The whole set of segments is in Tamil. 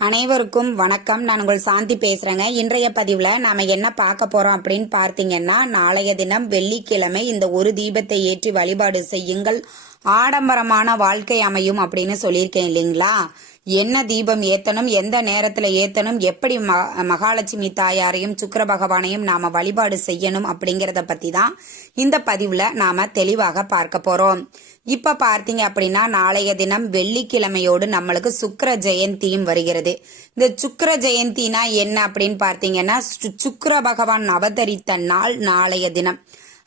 அனைவருக்கும் வணக்கம். நான் உங்கள் சாந்தி பேசுறேங்க. இன்றைய பதிவுல நாம என்ன பார்க்க போறோம் அப்படின்னு பார்த்தீங்கன்னா, நாளைய தினம் வெள்ளிக்கிழமை இந்த ஒரு தீபத்தை ஏற்றி வழிபாடு செய்யுங்கள், ஆடம்பரமான வாழ்க்கை அமையும் அப்படின்னு சொல்லியிருக்கேன் இல்லைங்களா? என்ன தீபம் ஏத்தணும், எந்த நேரத்துல ஏத்தணும், எப்படி மகாலட்சுமி தாயாரையும் சுக்கிர பகவானையும் நாம வழிபாடு செய்யணும் அப்படிங்கறத பத்தி தான் இந்த பதிவுல நாம தெளிவாக பார்க்க போறோம். இப்ப பார்த்தீங்க அப்படின்னா, நாளைய தினம் வெள்ளிக்கிழமையோடு நம்மளுக்கு சுக்கிர ஜெயந்தியும் வருகிறது. இந்த சுக்கிர ஜெயந்தினா என்ன அப்படின்னு பார்த்தீங்கன்னா, சுக்கிர பகவான் அவதரித்த நாள் நாளைய தினம்.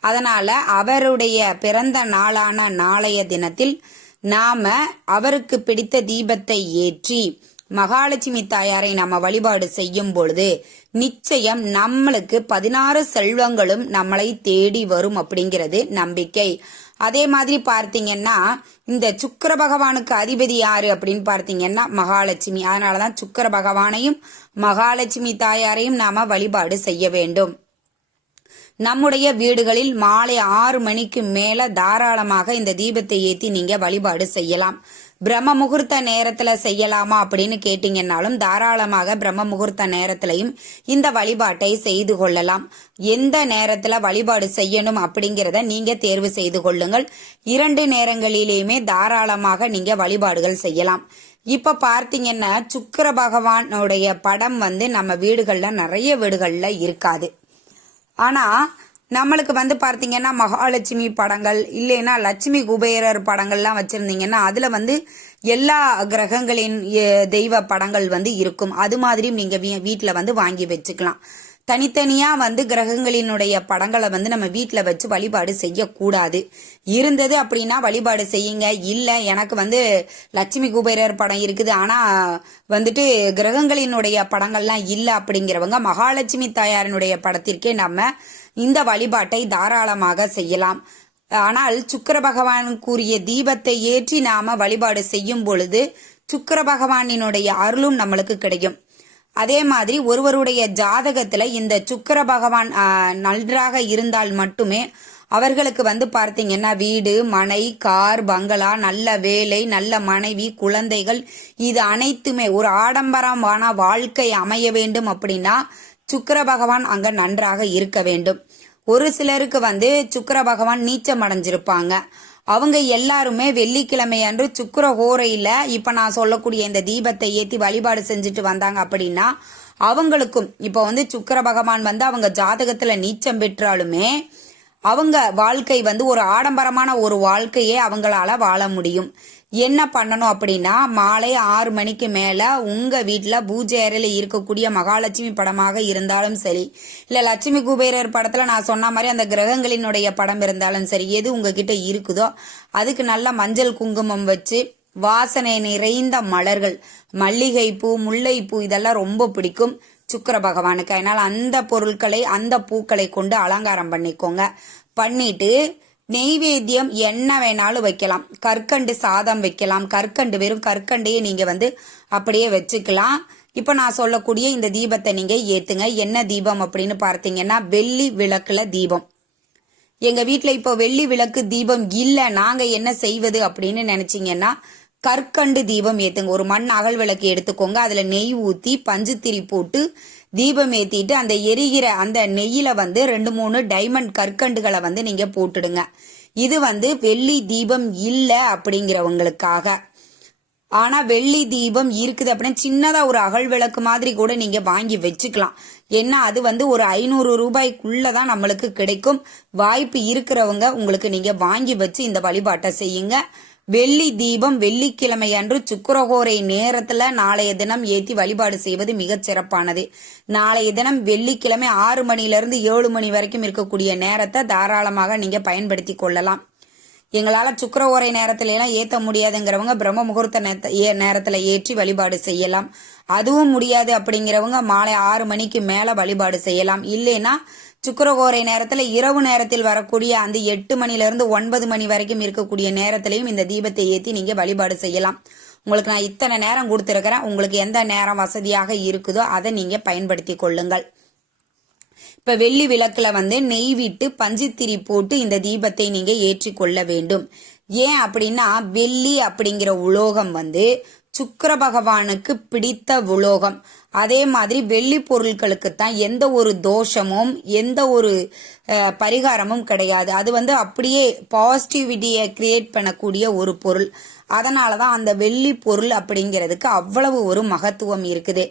அதனால அவருடைய பிறந்த நாளான நாளைய தினத்தில் நாம அவருக்கு பிடித்த தீபத்தை ஏற்றி மகாலட்சுமி தாயாரை நாம வழிபாடு செய்யும் பொழுது நிச்சயம் நம்மளுக்கு 16 செல்வங்களும் நம்மளை தேடி வரும் அப்படிங்கிறது நம்பிக்கை. அதே மாதிரி பார்த்தீங்கன்னா, இந்த சுக்கிர பகவானுக்கு அதிபதி யாரு அப்படின்னு பார்த்தீங்கன்னா மகாலட்சுமி. அதனாலதான் சுக்கிர பகவானையும் மகாலட்சுமி தாயாரையும் நாம வழிபாடு செய்ய வேண்டும். நம்முடைய வீடுகளில் மாலை 6 மணிக்கு மேல தாராளமாக இந்த தீபத்தை ஏத்தி நீங்க வழிபாடு செய்யலாம். பிரம்ம முகூர்த்த நேரத்துல செய்யலாமா அப்படின்னு கேட்டீங்கன்னாலும் தாராளமாக பிரம்ம முகூர்த்த நேரத்திலையும் இந்த வழிபாட்டை செய்து கொள்ளலாம். எந்த நேரத்துல வழிபாடு செய்யணும் அப்படிங்கிறத நீங்க தேர்வு செய்து கொள்ளுங்கள். 2 நேரங்களிலேயுமே தாராளமாக நீங்க வழிபாடுகள் செய்யலாம். இப்ப பார்த்தீங்கன்னா, சுக்கிர பகவானுடைய படம் நம்ம வீடுகள்ல நிறைய வீடுகள்ல இருக்காது. ஆனா நம்மளுக்கு பார்த்தீங்கன்னா மகாலட்சுமி படங்கள் இல்லைன்னா லட்சுமி குபேரர் படங்கள்லாம் வச்சிருந்தீங்கன்னா அதுல எல்லா கிரகங்களின் தெய்வ படங்கள் இருக்கும். அது மாதிரியும் நீங்க வீட்டுல வாங்கி வச்சுக்கலாம். தனித்தனியா கிரகங்களினுடைய படங்களை நம்ம வீட்டுல வச்சு வழிபாடு செய்யக்கூடாது. இருந்தது அப்படின்னா வழிபாடு செய்யுங்க. இல்ல எனக்கு லட்சுமி குபேரர் படம் இருக்குது ஆனா கிரகங்களினுடைய படங்கள்லாம் இல்ல அப்படிங்கிறவங்க மகாலட்சுமி தாயாரினுடைய படத்திற்கே நம்ம இந்த வழிபாட்டை தாராளமாக செய்யலாம். ஆனால் சுக்கிர பகவான் கூறிய தீபத்தை ஏற்றி நாம வழிபாடு செய்யும் பொழுது சுக்கிர பகவானினுடைய அருளும் நம்மளுக்கு கிடைக்கும். அதே மாதிரி ஒருவருடைய ஜாதகத்துல இந்த சுக்கிர பகவான் நன்றாக இருந்தால் மட்டுமே அவர்களுக்கு பார்த்தீங்கன்னா வீடு, மனை, கார், பங்களா, நல்ல வேலை, நல்ல மனைவி, குழந்தைகள் இது அனைத்துமே ஒரு ஆடம்பரமான வாழ்க்கை அமைய வேண்டும் அப்படின்னா சுக்கிர பகவான் அங்க நன்றாக இருக்க வேண்டும். ஒரு சிலருக்கு சுக்கிர பகவான் நீச்சம் அடைஞ்சிருப்பாங்க. அவங்க எல்லாருமே வெள்ளிக்கிழமை அன்று சுக்கிர ஹோரையில இப்ப நான் சொல்லக்கூடிய இந்த தீபத்தை ஏத்தி வழிபாடு செஞ்சுட்டு வந்தாங்க அப்படின்னா அவங்களுக்கும் இப்ப சுக்கிர பகவான் அவங்க ஜாதகத்துல நீச்சம் பெற்றாலுமே அவங்க வாழ்க்கை ஒரு ஆடம்பரமான ஒரு வாழ்க்கையே அவங்களால வாழ முடியும். என்ன பண்ணணும் அப்படின்னா, மாலை 6 மணிக்கு மேல உங்க வீட்டுல பூஜை அறையில இருக்கக்கூடிய மகாலட்சுமி படமாக இருந்தாலும் சரி, இல்ல லட்சுமி குபேரர் படத்துல நான் சொன்ன மாதிரி அந்த கிரகங்களினுடைய படம் இருந்தாலும் சரி, எது உங்ககிட்ட இருக்குதோ அதுக்கு நல்ல மஞ்சள் குங்குமம் வச்சு வாசனை நிறைந்த மலர்கள், மல்லிகை பூ, முல்லைப்பூ இதெல்லாம் ரொம்ப பிடிக்கும் சுக்கிர பகவானுக்கு. அதனால அந்த பொருட்களை அந்த பூக்களை கொண்டு அலங்காரம் பண்ணிக்கோங்க. பண்ணிட்டு நெய்வேத்தியம் என்ன வேணாலும் வைக்கலாம். கற்கண்டு சாதம் வைக்கலாம். கற்கண்டு வெறும் கற்கண்டையே நீங்க அப்படியே வச்சுக்கலாம். இப்ப நான் சொல்லக்கூடிய இந்த தீபத்தை நீங்க ஏத்துங்க. என்ன தீபம் அப்படின்னு பார்த்தீங்கன்னா, வெள்ளி விளக்குல தீபம். எங்க வீட்டுல இப்போ வெள்ளி விளக்கு தீபம் இல்ல, நாங்க என்ன செய்வது அப்படின்னு நினைச்சீங்கன்னா கற்கண்டு தீபம் ஏத்துங்க. ஒரு மண் அகல் விளக்கு எடுத்துக்கோங்க. அதுல நெய் ஊத்தி பஞ்சுத்திரி போட்டு தீபம் ஏத்திட்டு அந்த எரிகிற அந்த நெய்யில 2-3 டைமண்ட் கற்கண்டுகளை நீங்க போட்டுடுங்க. இது வெள்ளி தீபம் இல்ல அப்படிங்கிறவங்களுக்காக. ஆனா வெள்ளி தீபம் இருக்குது அப்படின்னா சின்னதா ஒரு அகல் விளக்கு மாதிரி கூட நீங்க வாங்கி வச்சுக்கலாம். ஏன்னா அது ஒரு 500 ரூபாய்க்குள்ளதான் நம்மளுக்கு கிடைக்கும். வாய்ப்பு இருக்கிறவங்க உங்களுக்கு நீங்க வாங்கி வச்சு இந்த வழிபாட்டை செய்யுங்க. வெள்ளி தீபம் வெள்ளிக்கிழமை அன்று சுக்கிரஹோரை நேரத்துல நாளைய தினம் ஏத்தி வழிபாடு செய்வது மிகச் சிறப்பானது. நாளைய தினம் வெள்ளிக்கிழமை 6 மணிலிருந்து 7 மணி வரைக்கும் இருக்கக்கூடிய நேரத்தை தாராளமாக நீங்க பயன்படுத்தி கொள்ளலாம். எங்களால சுக்கிரஹோரை நேரத்துல எல்லாம் ஏத்த முடியாதுங்கிறவங்க பிரம்ம முகூர்த்த நேரத்துல ஏற்றி வழிபாடு செய்யலாம். அதுவும் முடியாது அப்படிங்கிறவங்க மாலை 6 மணிக்கு மேல வழிபாடு செய்யலாம். இல்லைன்னா சுக்கிரஹோரை நேரத்துல இரவு நேரத்தில் வரக்கூடிய அந்த 8 மணிலிருந்து 9 மணி வரைக்கும் இருக்கக்கூடிய நேரத்திலையும் இந்த தீபத்தை ஏத்தி நீங்க வழிபாடு செய்யலாம். உங்களுக்கு நான் இத்தனை நேரம் கொடுத்திருக்கிறேன். உங்களுக்கு எந்த நேரம் வசதியாக இருக்குதோ அதை நீங்க பயன்படுத்தி கொள்ளுங்கள். இப்ப வெள்ளி விளக்குல நெய் விட்டு பஞ்சுத்திரி போட்டு இந்த தீபத்தை நீங்க ஏற்றி கொள்ள வேண்டும். ஏன் அப்படின்னா வெள்ளி அப்படிங்கிற உலோகம் சுக்கிர பகவானுக்கு பிடித்த உலோகம். அதே மாதிரி வெள்ளி பொருட்களுக்கு தான் எந்த ஒரு தோஷமும் எந்த ஒரு பரிகாரமும் கிடையாது. அது அப்படியே பாசிட்டிவிட்டியை கிரியேட் பண்ணக்கூடிய ஒரு பொருள். அதனாலதான் அந்த வெள்ளி பொருள் அப்படிங்கிறதுக்கு அவ்வளவு ஒரு மகத்துவம் இருக்குது.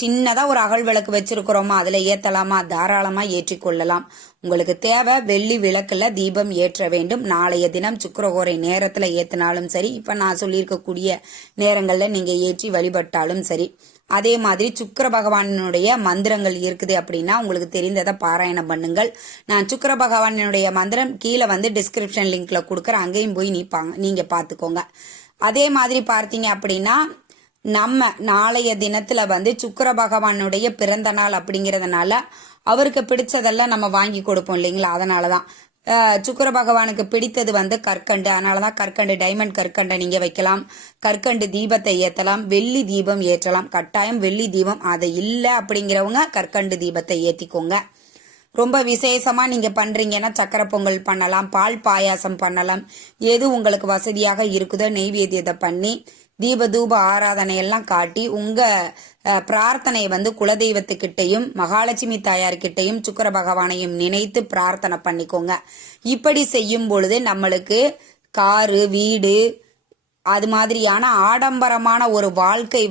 சின்னதா ஒரு அகல் விளக்கு வச்சிருக்கிறோமா, அதுல ஏத்தலாமா, தாராளமா ஏற்றிக்கொள்ளலாம். உங்களுக்கு தேவை வெள்ளி விளக்குல தீபம் ஏற்ற வேண்டும். நாளைய தினம் சுக்கிரஹோரை நேரத்துல ஏத்தினாலும் சரி, இப்ப நான் சொல்லியிருக்கக்கூடிய நேரங்கள்ல நீங்க ஏற்றி வழிபட்டாலும் சரி. அதே மாதிரி சுக்கிர பகவானுடைய மந்திரங்கள் இருக்குது அப்படின்னா உங்களுக்கு தெரிந்ததை பாராயணம் பண்ணுங்கள். நான் சுக்கிர பகவானுடைய மந்திரம் கீழே டிஸ்கிரிப்ஷன் லிங்க்ல கொடுக்குறேன், அங்கேயும் போய் நீங்க பாத்துக்கோங்க. அதே மாதிரி பார்த்தீங்க அப்படின்னா நம்ம நாளைய தினத்துல சுக்கிர பகவானுடைய பிறந்த நாள் அப்படிங்கறதுனால அவருக்கு பிடிச்சதெல்லாம் நம்ம வாங்கி கொடுப்போம் இல்லைங்களா. அதனாலதான் சுக்கிர பகவானுக்கு பிடித்தது கற்கண்டு. அதனாலதான் கற்கண்டு, டைமண்ட் கற்கண்டை நீங்க வைக்கலாம். கற்கண்டு தீபத்தை ஏத்தலாம், வெள்ளி தீபம் ஏற்றலாம். கட்டாயம் வெள்ளி தீபம் அது இல்ல அப்படிங்கிறவங்க கற்கண்டு தீபத்தை ஏத்திக்கோங்க. ரொம்ப விசேஷமா நீங்க பண்றீங்கன்னா சக்கரை பொங்கல் பண்ணலாம், பால் பாயாசம் பண்ணலாம். எது உங்களுக்கு வசதியாக இருக்குதோ நெய்வேத்தியத்தை பண்ணி தீப தூப ஆராதனை எல்லாம் காட்டி உங்க பிரார்த்தனை குலதெய்வத்துக்கிட்டையும் மகாலட்சுமி தாயார்கிட்டையும் சுக்கிர பகவானையும் நினைத்து பிரார்த்தனை பண்ணிக்கோங்க. இப்படி செய்யும் பொழுது நம்மளுக்கு காரு, வீடு, அது மாதிரியான ஆடம்பரமான ஒரு வாழ்க்கை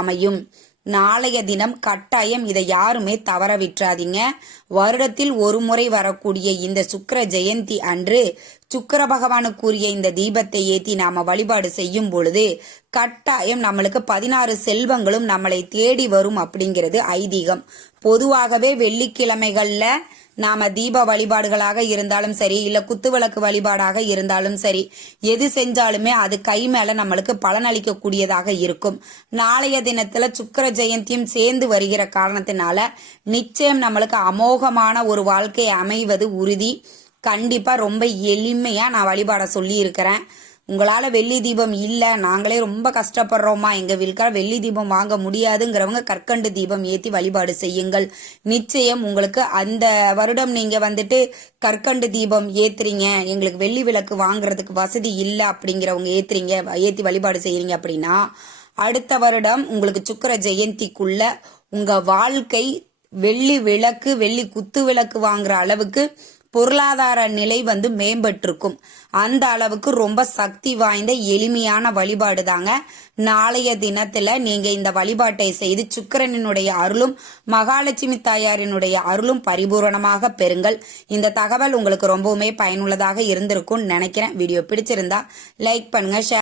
அமையும். நாளைய தினம் கட்டாயம் இதை யாருமே தவற விட்டுறாதீங்க. வருடத்தில் ஒரு முறை வரக்கூடிய இந்த சுக்கிர ஜெயந்தி அன்று சுக்கிர பகவானுக்குரிய இந்த தீபத்தை ஏத்தி நாம வழிபாடு செய்யும் பொழுது கட்டாயம் நம்மளுக்கு 16 செல்வங்களும் நம்மளை தேடி வரும் அப்படிங்கிறது ஐதீகம். பொதுவாகவே வெள்ளிக்கிழமைகள்ல நாம தீப வழிபாடுகளாக இருந்தாலும் சரி, இல்ல குத்துவிளக்கு வழிபாடாக இருந்தாலும் சரி, எது செஞ்சாலுமே அது கை மேல நம்மளுக்கு பலனளிக்க கூடியதாக இருக்கும். நாளைய தினத்துல சுக்கிர ஜெயந்தியும் சேர்ந்து வருகிற காரணத்தினால நிச்சயம் நம்மளுக்கு அமோகமான ஒரு வாழ்க்கை அமைவது உறுதி. கண்டிப்பா ரொம்ப எளிமையா நான் வழிபாட சொல்லி இருக்கிறேன். உங்களால வெள்ளி தீபம் இல்ல, நாங்களே ரொம்ப கஷ்டப்படுறோமா, எங்க வீட்டுக்கார வெள்ளி தீபம் வாங்க முடியாதுங்கிறவங்க கற்கண்டு தீபம் ஏத்தி வழிபாடு செய்யுங்கள். நிச்சயம் உங்களுக்கு அந்த வருடம் நீங்க கற்கண்டு தீபம் ஏத்துறீங்க, எங்களுக்கு வெள்ளி விளக்கு வாங்குறதுக்கு வசதி இல்ல அப்படிங்கிறவங்க ஏத்தி வழிபாடு செய்யறீங்க அப்படின்னா அடுத்த வருடம் உங்களுக்கு சுக்கிர ஜெயந்திக்குள்ள உங்க வாழ்க்கை வெள்ளி விளக்கு, வெள்ளி குத்து விளக்கு வாங்குற அளவுக்கு பொருளாதார நிலை மேம்பட்டிருக்கும். அந்த அளவுக்கு ரொம்ப சக்தி வாய்ந்த எளிமையான வழிபாடு தாங்க. நாளைய தினத்துல நீங்க இந்த வழிபாட்டை செய்து சுக்கிரனினுடைய அருளும் மகாலட்சுமி தாயாரினுடைய அருளும் பரிபூரணமாக பெறுங்கள். இந்த தகவல் உங்களுக்கு ரொம்பவுமே பயனுள்ளதாக இருந்திருக்கும் நினைக்கிறேன். வீடியோ பிடிச்சிருந்தா லைக் பண்ணுங்க, ஷேர்